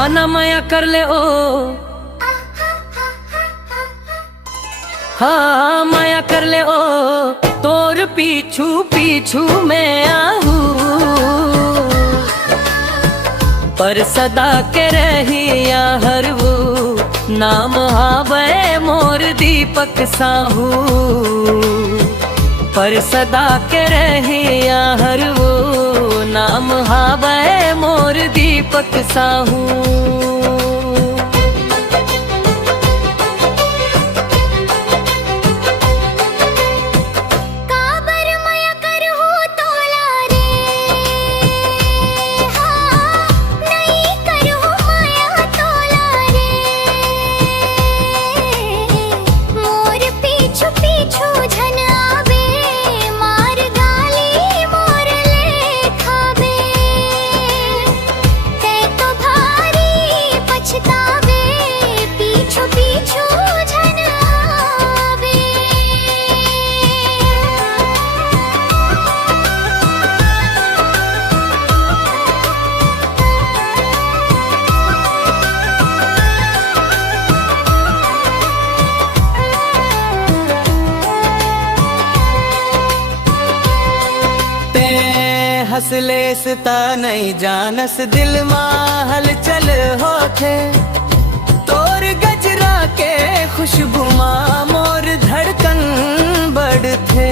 आना माया कर ले ओ, हाँ माया कर ले ओ, तोर पीछू पीछू मैं आहूँ, पर सदा के रहिया हर वो नाम हावे मोर दीपक साहू, पर सदा के रहिया हर वो नाम हावे मोर दीपक साहू। हंसलेस ता नहीं जानस दिल मां हलचल होथे, तोर गजरा के खुशबू मां मोर धड़कन बढ़थे।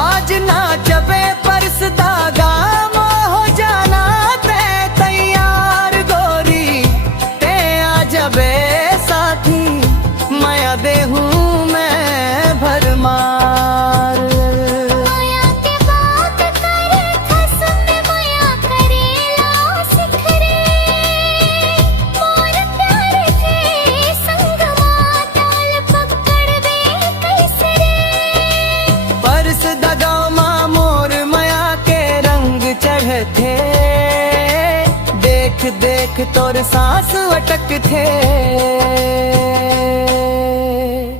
आज ना जबे परस दागा हो जाना ते तैयार गोरी, ते आ जबे साथी माया देहूं मैं भरमार। थे देख देख तोर सांस अटक थे,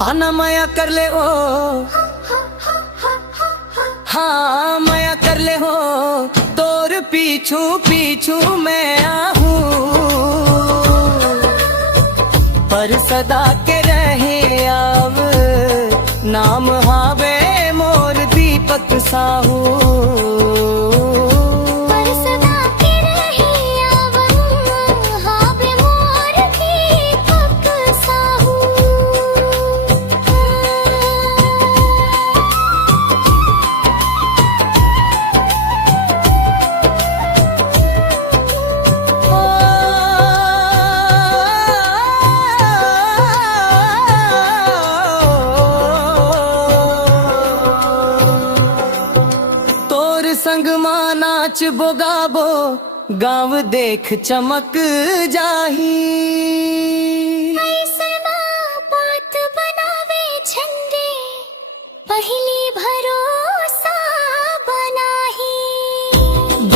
आना माया कर ले ओ, हाँ माया कर ले हो, तोर पीछू पीछू मैं आहूँ, पर सदा के रहे आव नाम हावे मोर दीपक साहू। संग मां नाच बोगाबो गाँव देख चमक जाही, बात बनावे झंडे पहली भरोसा बनाही।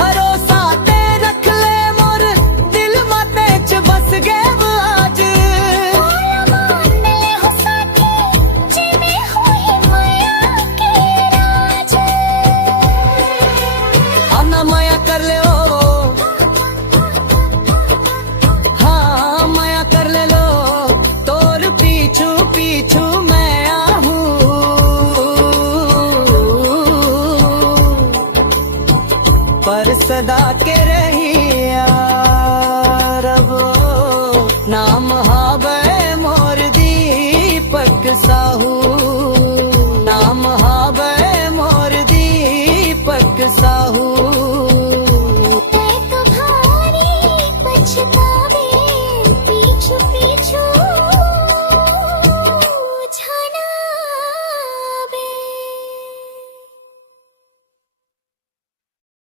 भरोसा ते रख ले मोर दिल माते च बस गए आज, आना माया कर ले ओ, हाँ माया कर ले लो, तोर पीछू पीछू मैं आहूँ, पर सदा के रही रबो नाम हावे मोर दीपक साहू, नाम हावे मोर दीपक साहू। भारी पछता